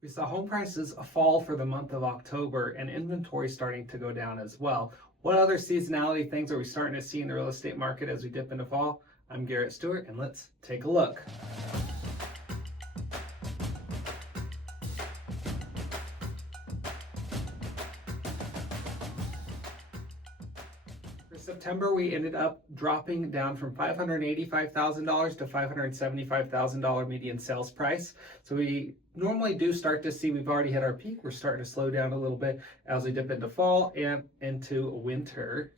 We saw home prices fall for the month of October and inventory starting to go down as well. What other seasonality things are we starting to see in the real estate market as we dip into fall? I'm Garrett Stewart, and let's take a look. For September, we ended up dropping down from $585,000 to $575,000 median sales price. So we normally do start to see we've already hit our peak. We're starting to slow down a little bit as we dip into fall and into winter.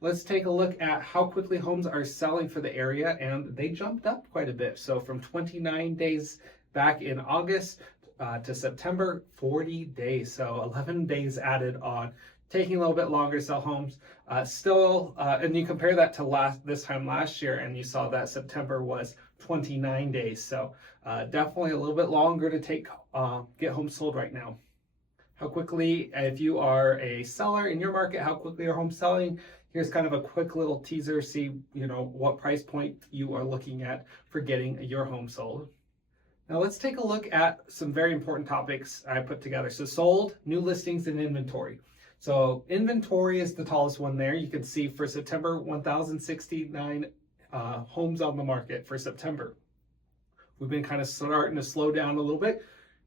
Let's take a look at how quickly homes are selling for the area, and they jumped up quite a bit. So from 29 days back in August to September, 40 days. So 11 days added on, taking a little bit longer to sell homes. And you compare that to this time last year, and you saw that September was 29 days. So definitely a little bit longer to get homes sold right now. How quickly, if you are a seller in your market, how quickly are homes selling? Here's kind of a quick little teaser, see what price point you are looking at for getting your home sold. Now let's take a look at some very important topics I put together. So sold, new listings, and inventory. So inventory is the tallest one there. You can see for September, 1,069 homes on the market for September. We've been kind of starting to slow down a little bit,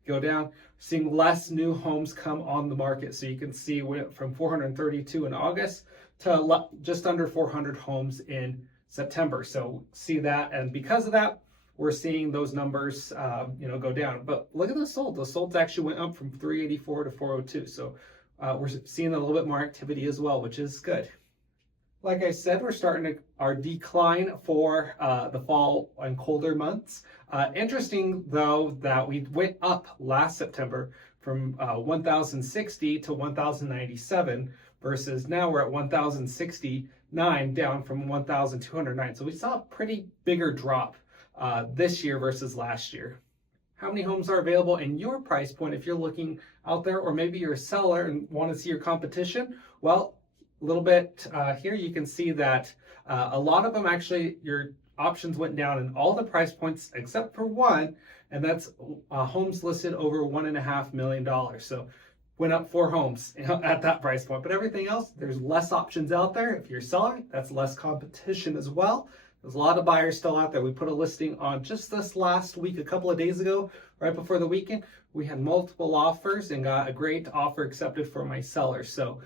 go down, seeing less new homes come on the market. So you can see we went from 432 in August to just under 400 homes in September. So see that, and because of that, we're seeing those numbers go down. But look at the sold. The solds actually went up from 384 to 402. So we're seeing a little bit more activity as well, which is good. Like I said, we're starting our decline for the fall and colder months. Interesting, though, that we went up last September from 1,060 to 1,097 versus now we're at 1,069, down from 1,209. So we saw a pretty bigger drop this year versus last year. How many homes are available in your price point if you're looking out there, or maybe you're a seller and want to see your competition? Well, a little bit here you can see that a lot of them actually, your options went down in all the price points except for one, and that's homes listed over $1.5 million. So went up 4 homes at that price point, but everything else, there's less options out there. If you're a seller, that's less competition as well. There's a lot of buyers still out there. We put a listing on just this last week, a couple of days ago, right before the weekend. We had multiple offers and got a great offer accepted for my seller. So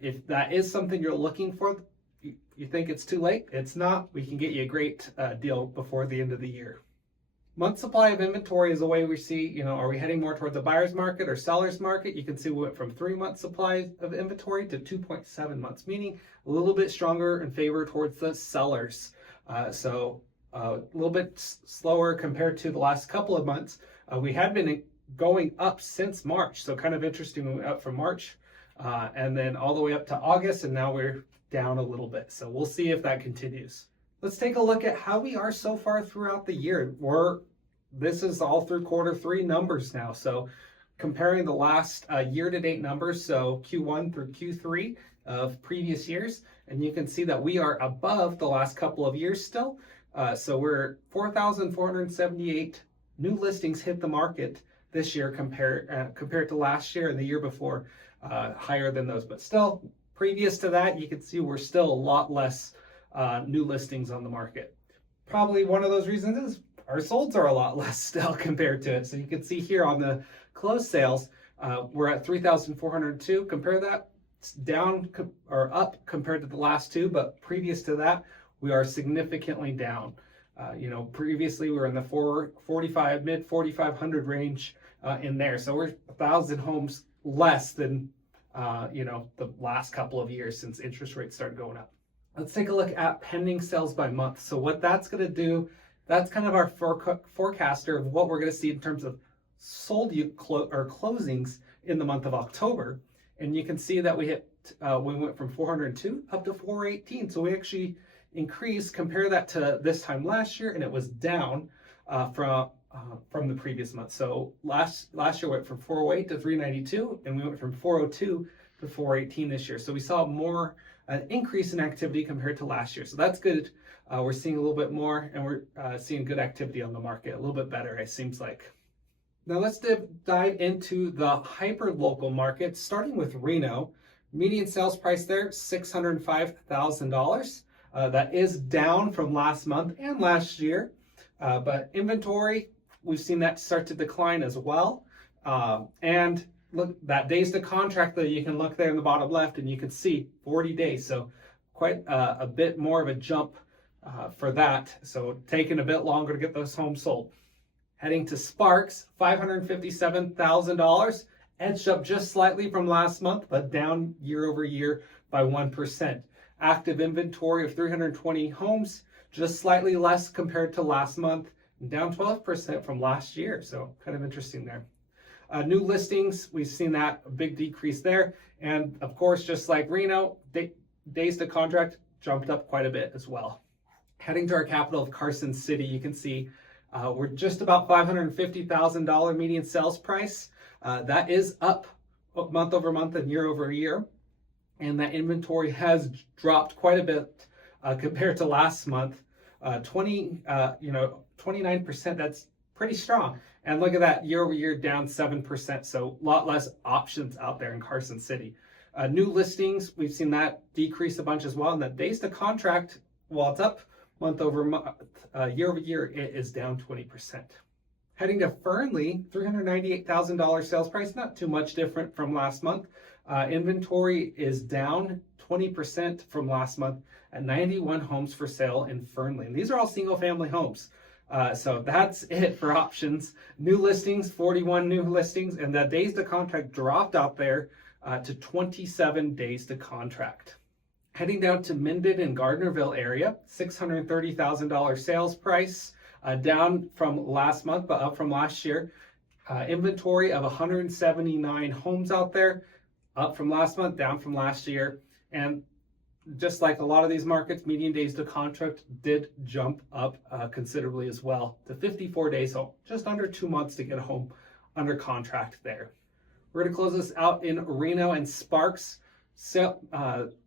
if that is something you're looking for, you think it's too late, it's not. We can get you a great deal before the end of the year. Month supply of inventory is a way we see, are we heading more towards the buyer's market or seller's market? You can see we went from 3 months supply of inventory to 2.7 months, meaning a little bit stronger in favor towards the sellers. So a little bit slower compared to the last couple of months. We had been going up since March, so kind of interesting. We went up from March and then all the way up to August, and now we're down a little bit. So we'll see if that continues. Let's take a look at how we are so far throughout the year. This is all through Q3 numbers now. So comparing the last year-to-date numbers, so Q1 through Q3 of previous years, and you can see that we are above the last couple of years still. So we're 4,478 new listings hit the market this year compared to last year and the year before, higher than those. But still, previous to that, you can see we're still a lot less new listings on the market. Probably one of those reasons is our solds are a lot less still compared to it. So you can see here on the closed sales, we're at 3,402. Compare that, it's down or up compared to the last two, but previous to that, we are significantly down. Previously we were in the mid 4,500 range in there. So we're 1,000 homes less than the last couple of years since interest rates started going up. Let's take a look at pending sales by month. So what that's going to do, that's kind of our forecaster of what we're going to see in terms of sold or closings in the month of October. And you can see that we went from 402 up to 418. So we actually increased. Compare that to this time last year, and it was down from the previous month. So last year went from 408 to 392, and we went from 402 to 418 this year. So we saw an increase in activity compared to last year. So that's good. We're seeing a little bit more, and we're seeing good activity on the market, a little bit better, it seems like. Now let's dive into the hyper-local market, starting with Reno. Median sales price there, $605,000. That is down from last month and last year, but inventory, we've seen that start to decline as well. And look, that days to contract, though, you can look there in the bottom left and you can see 40 days. So quite a bit more of a jump for that. So taking a bit longer to get those homes sold. Heading to Sparks, $557,000, edged up just slightly from last month, but down year over year by 1%. Active inventory of 320 homes, just slightly less compared to last month, and down 12% from last year. So kind of interesting there. New listings, we've seen that a big decrease there. And of course, just like Reno, days to contract jumped up quite a bit as well. Heading to our capital of Carson City, you can see we're just about $550,000 median sales price. That is up month over month and year over year. And that inventory has dropped quite a bit compared to last month. 29%, that's pretty strong. And look at that, year over year down 7%. So a lot less options out there in Carson City. New listings, we've seen that decrease a bunch as well. And that days to contract, while it's up month over month, year over year, it is down 20%. Heading to Fernley, $398,000 sales price, not too much different from last month. Inventory is down 20% from last month at 91 homes for sale in Fernley. And these are all single family homes. So that's it for options. New listings, 41 new listings, and the days to contract dropped out there to 27 days to contract. Heading down to Minden and Gardnerville area, $630,000 sales price, down from last month, but up from last year. Inventory of 179 homes out there, up from last month, down from last year. And just like a lot of these markets, median days to contract did jump up considerably as well to 54 days, so just under 2 months to get a home under contract there. We're going to close this out in Reno and Sparks.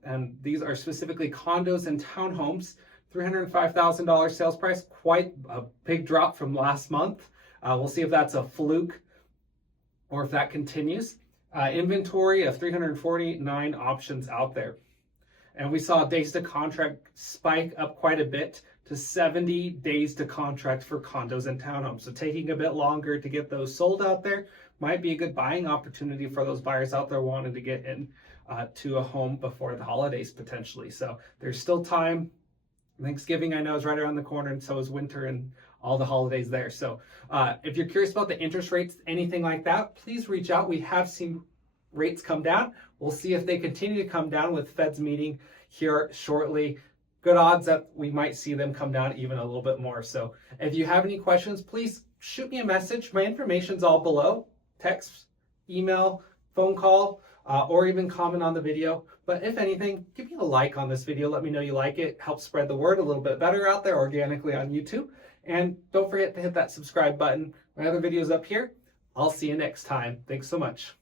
And these are specifically condos and townhomes. $305,000 sales price, quite a big drop from last month. We'll see if that's a fluke or if that continues. Inventory of 349 options out there. And we saw days to contract spike up quite a bit to 70 days to contract for condos and townhomes. So taking a bit longer to get those sold out there might be a good buying opportunity for those buyers out there wanting to get in to a home before the holidays potentially. So there's still time. Thanksgiving, I know, is right around the corner, and so is winter and all the holidays there. So if you're curious about the interest rates, anything like that, please reach out. We have seen rates come down. We'll see if they continue to come down with Fed's meeting here shortly. Good odds that we might see them come down even a little bit more. So if you have any questions, please shoot me a message. My information's all below. Text, email, phone call, or even comment on the video. But if anything, give me a like on this video. Let me know you like it. Help spread the word a little bit better out there organically on YouTube. And don't forget to hit that subscribe button. My other videos up here. I'll see you next time. Thanks so much.